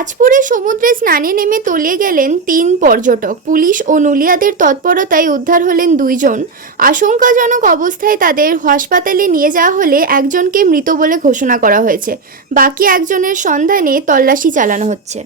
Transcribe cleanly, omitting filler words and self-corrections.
তাজপুরে সমুদ্রে স্নানে নেমে তলিয়ে গেলেন ৩ পর্যটক। পুলিশ ও নুলিয়াদের তৎপরতায় উদ্ধার হলেন ২ জন। আশঙ্কাজনক অবস্থায় তাদের হাসপাতালে নিয়ে যাওয়া হলে একজনকে মৃত বলে ঘোষণা করা হয়েছে। বাকি একজনের সন্ধানে তল্লাশি চালানো হচ্ছে।